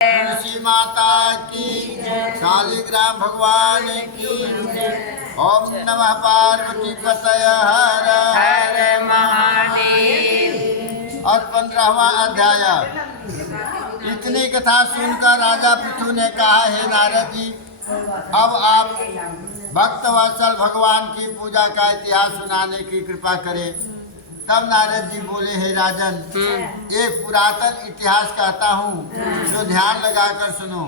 तुलसी माता की, शालिग्राम भगवान की। ओम नमः पार्वती पतय हर हर महादेव। और 15वां अध्याय। इतनी कथा सुनकर राजा पृथु ने कहा, हे नारद जी, अब आप भक्तवत्सल भगवान की पूजा का इतिहास सुनाने की कृपा करें। तब नारद जी बोले, हे राजन, एक पुरातन इतिहास कहता हूँ जो ध्यान लगाकर सुनो।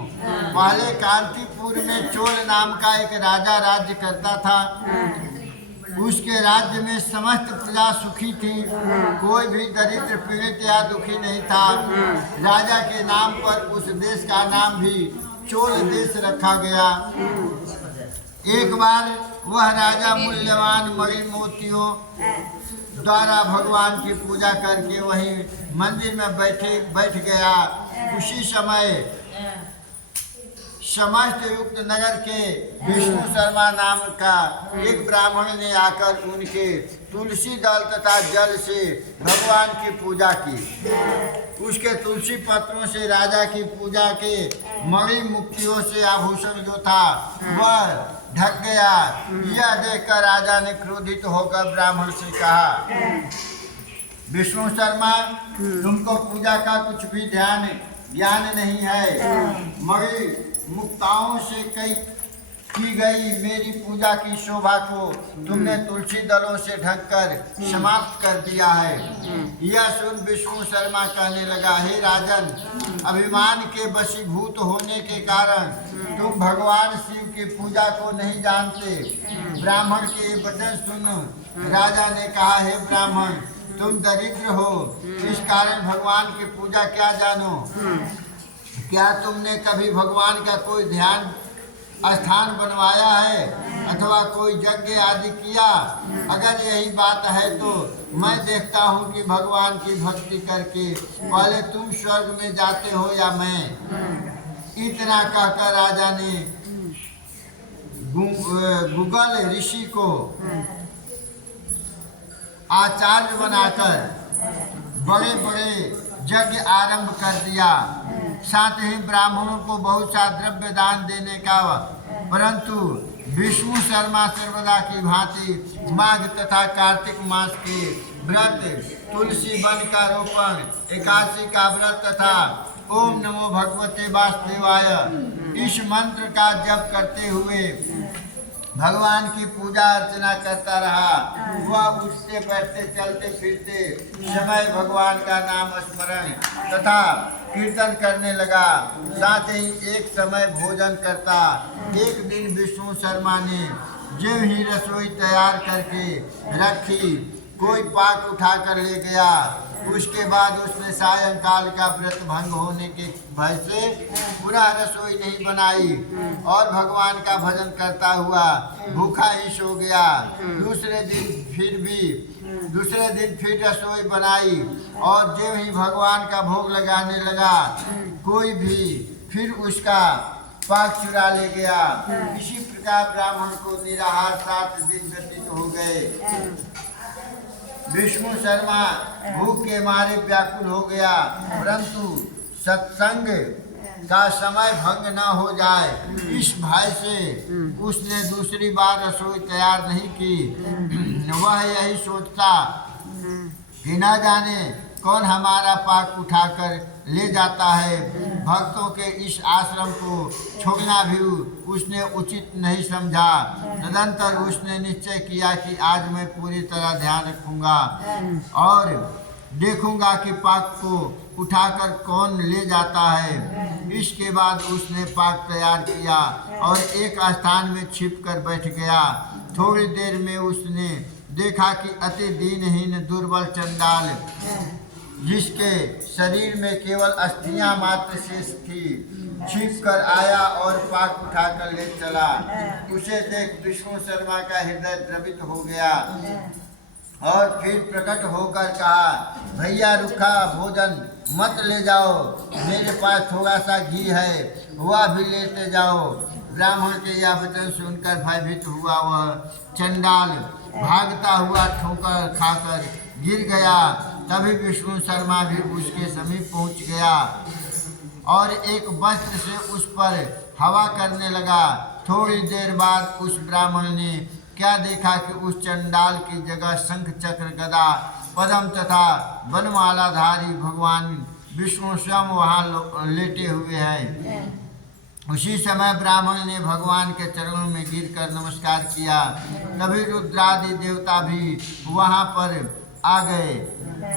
पहले कांतिपुर में चोल नाम का एक राजा राज्य करता था। उसके राज्य में समस्त प्रजा सुखी थी, कोई भी दरिद्र पीड़ित या दुखी नहीं था। राजा के नाम पर उस देश का नाम भी चोल देश रखा गया। एक बार वह राजा मूल्यवान मणि मोतियों द्वारा भगवान की पूजा करके वहीं मंदिर में बैठ गया। उसी समय समस्त युक्त नगर के विष्णु शर्मा नाम का एक ब्राह्मण ने आकर उनके तुलसी दल तथा जल से भगवान की पूजा की। उसके तुलसी पत्रों से राजा की पूजा के मणि मुक्तियों से आभूषण जो था वह ढक गया। यह देखकर राजा ने क्रोधित होकर ब्राह्मण से कहा, विष्णु शर्मा, तुमको पूजा का कुछ भी ज्ञान नहीं है। मणि मुक्ताओं से की गई मेरी पूजा की शोभा को तुमने तुलसी दलों से ढककर समाप्त कर दिया है। यह सुन विष्णु शर्मा कहने लगा, हे राजन, अभिमान के वशीभूत होने के कारण तुम भगवान शिव की पूजा को नहीं जानते। ब्राह्मण के वचन सुन राजा ने कहा, हे ब्राह्मण, तुम दरिद्र हो, इस कारण भगवान की पूजा क्या जानो? क्या तुमने कभी भगवान का कोई ध्यान स्थान बनवाया है अथवा कोई यज्ञ आदि किया? अगर यही बात है तो मैं देखता हूँ कि भगवान की भक्ति करके पहले तुम स्वर्ग में जाते हो या मैं। इतना कहकर राजा ने गूगल ऋषि को आचार्य बनाकर बड़े बड़े यज्ञ आरंभ कर दिया। साथ ही ब्राह्मणों को बहुत सा द्रव्य दान देने का, परंतु विष्णु शर्मा सर्वदा की भांति माघ तथा कार्तिक मास के व्रत, तुलसी वन का रोपण, एकादशी का व्रत तथा ओम नमो भगवते वासुदेवाय इस मंत्र का जप करते हुए भगवान की पूजा अर्चना करता रहा। वह उठते बैठते चलते फिरते समय भगवान का नाम स्मरण तथा कीर्तन करने लगा। साथ ही एक समय भोजन करता। एक दिन विष्णु शर्मा ने जो ही रसोई तैयार करके रखी, कोई पाक उठाकर ले गया। उसके बाद उसने सायंकाल का व्रत भंग होने के भय से पुनः रसोई नहीं बनाई और भगवान का भजन करता हुआ भूखा ही सो गया। दूसरे दिन फिर रसोई बनाई और जो ही भगवान का भोग लगाने लगा, कोई भी फिर उसका पाक चुरा ले गया। इसी प्रकार ब्राह्मण को निराहार 7 दिन व्यतीत हो गए। विष्णु शर्मा भूख के मारे व्याकुल हो गया, परंतु सत्संग का समय भंग न हो जाए इस भय से उसने दूसरी बार रसोई तैयार नहीं की। वह यही सोचता कि न जाने कौन हमारा पाक उठाकर ले जाता है। भक्तों के इस आश्रम को छोड़ना भी उसने उचित नहीं समझा। तदंतर उसने निश्चय किया कि आज मैं पूरी तरह ध्यान रखूंगा और देखूंगा कि पाक को उठाकर कौन ले जाता है। इसके बाद उसने पाक तैयार किया और एक स्थान में छिपकर बैठ गया। थोड़ी देर में उसने देखा कि अति दीनहीन दुर्बल चंडाल, जिसके शरीर में केवल अस्थियां मात्र शेष थी, छिप कर आया और पाक उठाकर ले चला। उसे देख विष्णु शर्मा का हृदय द्रवित हो गया और फिर प्रकट होकर कहा, भैया रुखा भोजन मत ले जाओ, मेरे पास थोड़ा सा घी है, वह भी लेते जाओ। ब्राह्मण के यह वचन सुनकर भयभीत हुआ वह चंडाल भागता हुआ ठोकर खाकर गिर गया। तभी विष्णु शर्मा भी उसके समीप पहुंच गया और एक वस्त्र से उस पर हवा करने लगा। थोड़ी देर बाद उस ब्राह्मण ने क्या देखा कि उस चंडाल की जगह शंख चक्र गदा पद्म तथा वनमालाधारी भगवान विष्णु स्वयं वहाँ लेटे हुए हैं। उसी समय ब्राह्मण ने भगवान के चरणों में गिरकर नमस्कार किया। तभी रुद्रादि देवता भी वहाँ पर आ गए।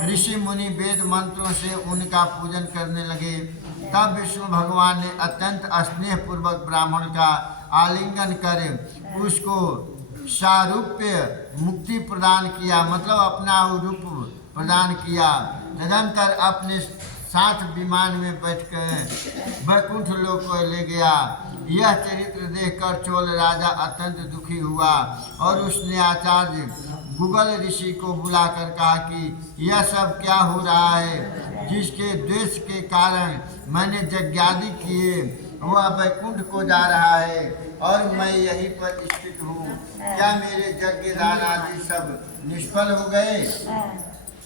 ऋषि मुनि वेद मंत्रों से उनका पूजन करने लगे। तब विष्णु भगवान ने अत्यंत स्नेह पूर्वक ब्राह्मण का आलिंगन कर उसको सारूप्य मुक्ति प्रदान किया, मतलब अपना रूप प्रदान किया। तदंतर अपने साथ विमान में बैठकर वैकुंठ लोक को ले गया। यह चरित्र देखकर चोल राजा अत्यंत दुखी हुआ और उसने आचार्य गुगल ऋषि को बुलाकर कहा कि यह सब क्या हो रहा है, जिसके द्वेष के कारण मैंने यज्ञादि किए वह वैकुंठ को जा रहा है और मैं यहीं पर स्थित हूँ। क्या मेरे यज्ञ दान आदि सब निष्फल हो गए?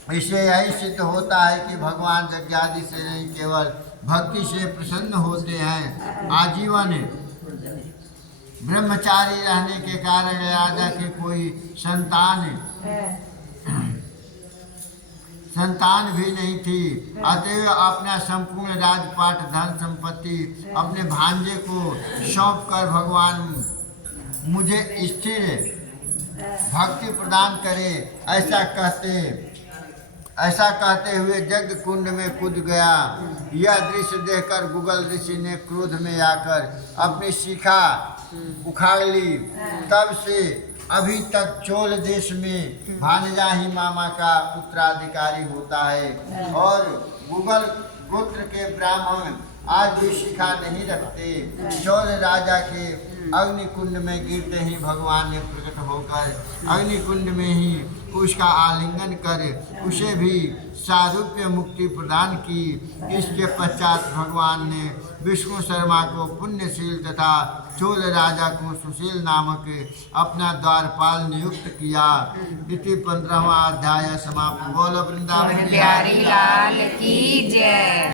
इससे यही सिद्ध होता है कि भगवान यज्ञादि से नहीं केवल भक्ति से प्रसन्न होते हैं। आजीवन ब्रह्मचारी रहने के कारण राजा के कोई संतान भी नहीं थी। अतएव अपना संपूर्ण राजपाट धन संपत्ति अपने भांजे को सौंप कर भगवान मुझे स्थिर भक्ति प्रदान करे, ऐसा कहते हुए यज्ञ कुंड में कूद गया। यह दृश्य देखकर गुगल ऋषि ने क्रोध में आकर अपनी शिखा उखाड़ ली। तब से अभी तक चोल देश में भानजा ही मामा का उत्तराधिकारी होता है और गुगल गोत्र के ब्राह्मण आज भी शिखा नहीं रखते। चोल राजा के अग्निकुंड में गिरते ही भगवान ने प्रकट होकर अग्निकुंड में ही उसका आलिंगन कर उसे भी सारूप्य मुक्ति प्रदान की। इसके पश्चात भगवान ने विष्णु शर्मा को पुण्यशील तथा चोल राजा को सुशील नामक अपना द्वारपाल नियुक्त किया। इति 15वां अध्याय समाप्त। बोलो वृंदावन बिहारी लाल की जय।